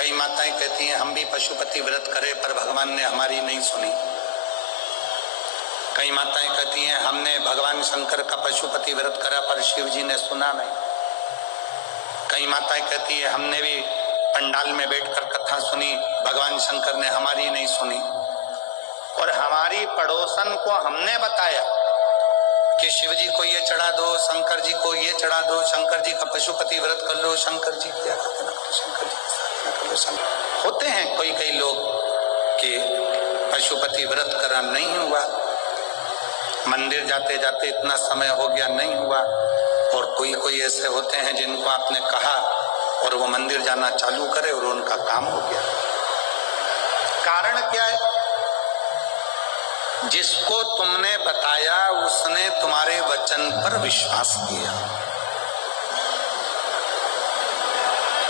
कई माताएं कहती हैं हम भी पशुपति व्रत करें पर भगवान ने हमारी नहीं सुनी। कई माताएं कहती हैं हमने भगवान शंकर का पशुपति व्रत करा पर शिव जी ने सुना नहीं। कई माताएं कहती है हमने भी पंडाल में बैठकर कथा सुनी, भगवान शंकर ने हमारी नहीं सुनी। और हमारी पड़ोसन को हमने बताया कि शिव जी को ये चढ़ा दो, शंकर जी को ये चढ़ा दो, शंकर जी का पशुपति व्रत कर लो, शंकर जी की आराधना करो, शंकर जी की साधना कर लो। होते हैं कई लोग कि पशुपति व्रत करा नहीं हुआ, मंदिर जाते जाते इतना समय हो गया नहीं हुआ। और कोई ऐसे होते हैं जिनको आपने कहा और वो मंदिर जाना चालू करे और उनका काम हो गया। कारण क्या है? जिसको तुमने बताया उसने तुम्हारे वचन पर विश्वास किया।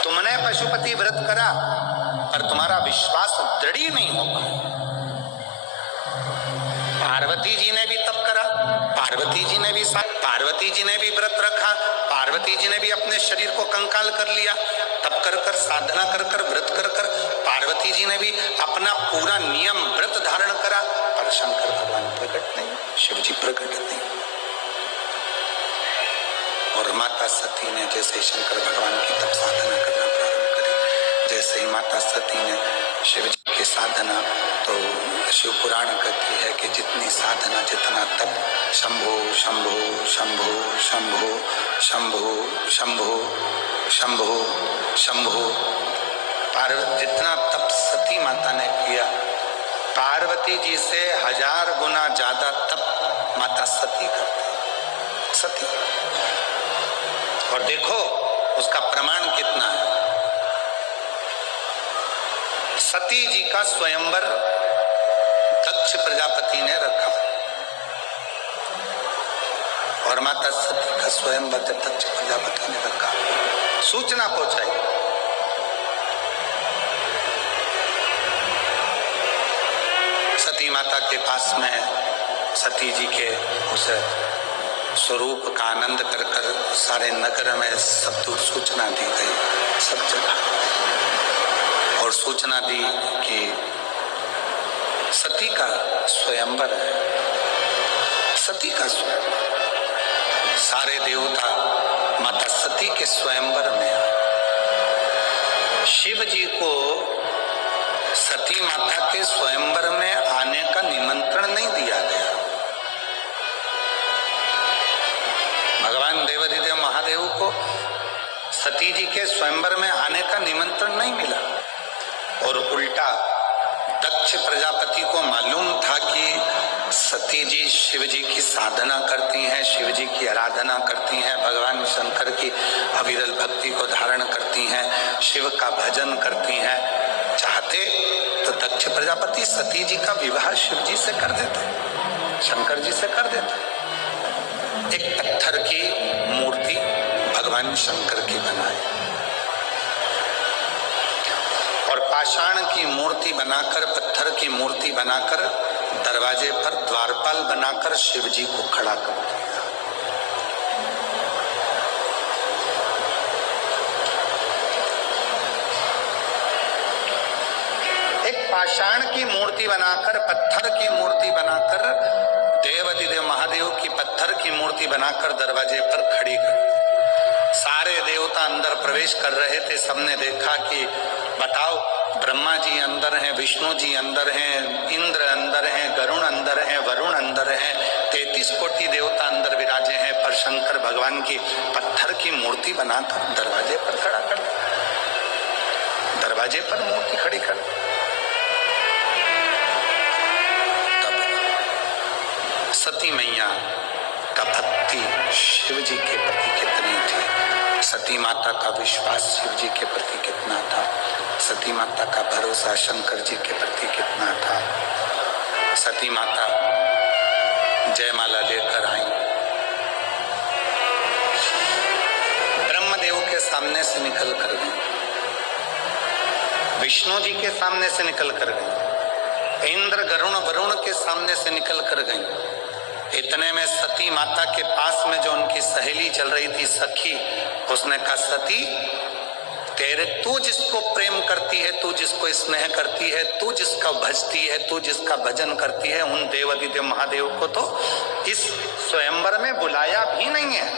तुमने पशुपति व्रत करा पर तुम्हारा विश्वास दृढ़ नहीं हो पाया। पार्वती जी ने भी तप करा, पार्वती जी ने भी व्रत रखा, पार्वती जी ने भी अपने शरीर को कंकाल कर लिया, तप कर कर, साधना कर कर, व्रत कर कर पार्वती जी ने भी अपना पूरा नियम व्रत धारण करा, पर शंकर भगवान प्रकट नहीं, शिव जी प्रकट नहीं। और माता सती ने जैसे शंकर भगवान की तप साधना करना प्रारंभ करी, जैसे ही माता सती ने शिव जी की साधना, तो शिव पुराण कहती है कि जितनी साधना जितना तप, शंभो शंभो शंभो शंभो शंभो शंभो शंभो शंभो, जितना तप सती माता ने किया, पार्वती जी से 1000 गुना ज्यादा तप माता सती करती, सती। और देखो उसका प्रमाण कितना है। सती जी का स्वयंवर दक्ष प्रजापति ने रखा और माता सती का स्वयंवर दक्ष प्रजापति ने रखा, सूचना पहुंचाई। सती माता के पास में सती जी के उस स्वरूप का आनंद कर कर सारे नगर में सब दूर सूचना दी गई, सब जगह, और सूचना दी कि सती का स्वयंवर है, सती का स्वयंवर। सारे देवता माता सती के स्वयंवर में आए। शिव जी को सती माता के स्वयंवर में आने का निमंत्रण नहीं दिया गया। भगवान देवाधिदेव महादेव को सती जी के स्वयंवर में आने का निमंत्रण नहीं मिला, और उल्टा दक्ष प्रजापति को मालूम था कि सती जी शिव जी की साधना करती हैं, शिव जी की आराधना करती हैं, भगवान शंकर की अविरल भक्ति को धारण करती हैं, शिव का भजन करती हैं। चाहते तो दक्ष प्रजापति सती जी का विवाह शिव जी से कर देते, शंकर जी से कर देते। एक पत्थर की मूर्ति भगवान शंकर की बनाई और पाषाण की मूर्ति बनाकर, पत्थर की मूर्ति बनाकर दरवाजे पर द्वारपाल बनाकर शिव जी को खड़ा कर दिया। एक पाषाण की मूर्ति बनाकर, पत्थर की मूर्ति बनाकर, देवाधिदेव महादेव की पत्थर की मूर्ति बनाकर दरवाजे पर खड़ी कर। सारे देवता अंदर प्रवेश कर रहे थे। सबने देखा कि बताओ, ब्रह्मा जी अंदर हैं, विष्णु जी अंदर हैं, इंद्र अंदर हैं, गरुण अंदर हैं, वरुण अंदर हैं, 33 कोटि देवता अंदर विराजे हैं, पर शंकर भगवान की पत्थर की मूर्ति बनाकर दरवाजे पर खड़ा कर, दरवाजे पर मूर्ति खड़ी कर। तब सती मैया का भक्ति शिव जी के प्रति कितनी थी, सती माता का विश्वास शिव जी के प्रति कितना था, सती माता का भरोसा शंकर जी के प्रति कितना था। सती माता जयमाला लेकर आई, ब्रह्मदेव के सामने से निकल कर गई, विष्णु जी के सामने से निकल कर गई, इंद्र गरुण वरुण के सामने से निकल कर गई। इतने में सती माता के पास में जो उनकी सहेली चल रही थी, सखी, उसने कहा, सती, तू जिसको प्रेम करती है स्नेह करती है, तू जिसका भजती है, तू जिसका भजन करती है, उन देवादिदेव महादेव को तो इस स्वयंवर में बुलाया भी नहीं है।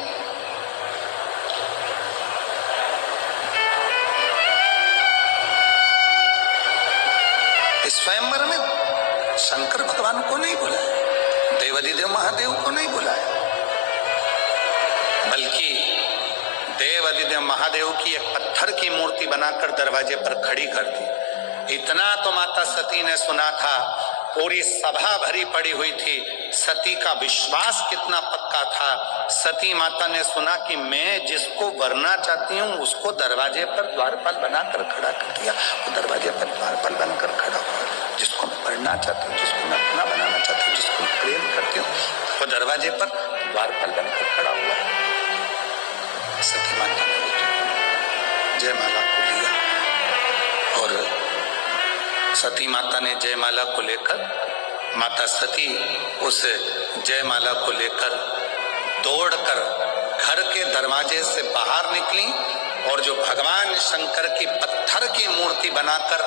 इस स्वयंवर में शंकर भगवान को नहीं बुलाया, देवादिदेव महादेव को नहीं बुलाया, बल्कि देवादिदेव महादेव की एक पत्थर की मूर्ति बनाकर दरवाजे पर खड़ी कर दी। इतना तो माता सती ने सुना था, पूरी सभा भरी पड़ी हुई थी, सती का विश्वास कितना पक्का था। सती माता ने सुना कि मैं जिसको वरना चाहती हूँ उसको दरवाजे पर द्वारपाल बनाकर खड़ा कर दिया। वो दरवाजे पर द्वारपाल बनकर खड़ा हुआ। जिसको मैं वरना चाहती हूँ, जिसको मैं अपना बनाना चाहती हूँ, जिसको मैं प्रेम करती हूँ, वो दरवाजे पर द्वारपाल बनकर खड़ा हुआ है। सती माता ने जयमाला को लिया और सती माता ने जयमाला को लेकर, माता सती उस जयमाला को लेकर दौड़कर घर के दरवाजे से बाहर निकली और जो भगवान शंकर की पत्थर की मूर्ति बनाकर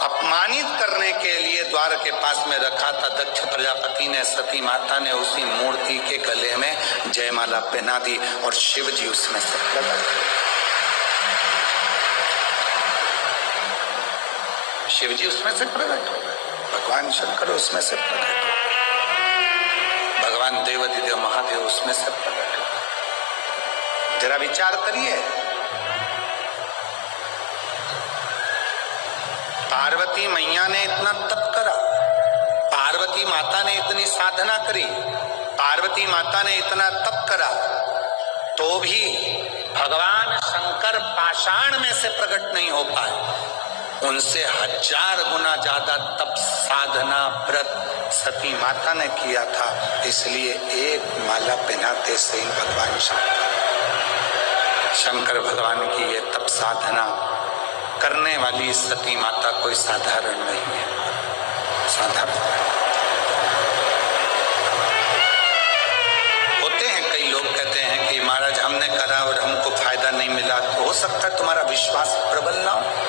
अपमानित करने के लिए द्वार के पास में रखा था दक्ष प्रजापति ने, सती माता ने उसी मूर्ति के गले में जयमाला पहना दी और शिव जी उसमें से प्रकट हुए। शिव जी उसमें से प्रकट हो गए, भगवान शंकर उसमें से प्रकट हो गए, भगवान देवादिदेव महादेव उसमें से प्रकट हो गए। जरा विचार करिए, पार्वती मैया ने इतना तप करा, पार्वती माता ने इतनी साधना करी, पार्वती माता ने इतना तप करा, तो भी भगवान शंकर पाषाण में से प्रकट नहीं हो पाए। उनसे 1000 गुना ज्यादा तप साधना व्रत सती माता ने किया था, इसलिए एक माला पहनाते से ही भगवान शंकर भगवान की ये तप साधना करने वाली सती माता कोई साधारण नहीं है, साधारण होते हैं। कई लोग कहते हैं कि महाराज हमने करा और हमको फायदा नहीं मिला, तो हो सकता है तुम्हारा विश्वास प्रबल ना हो,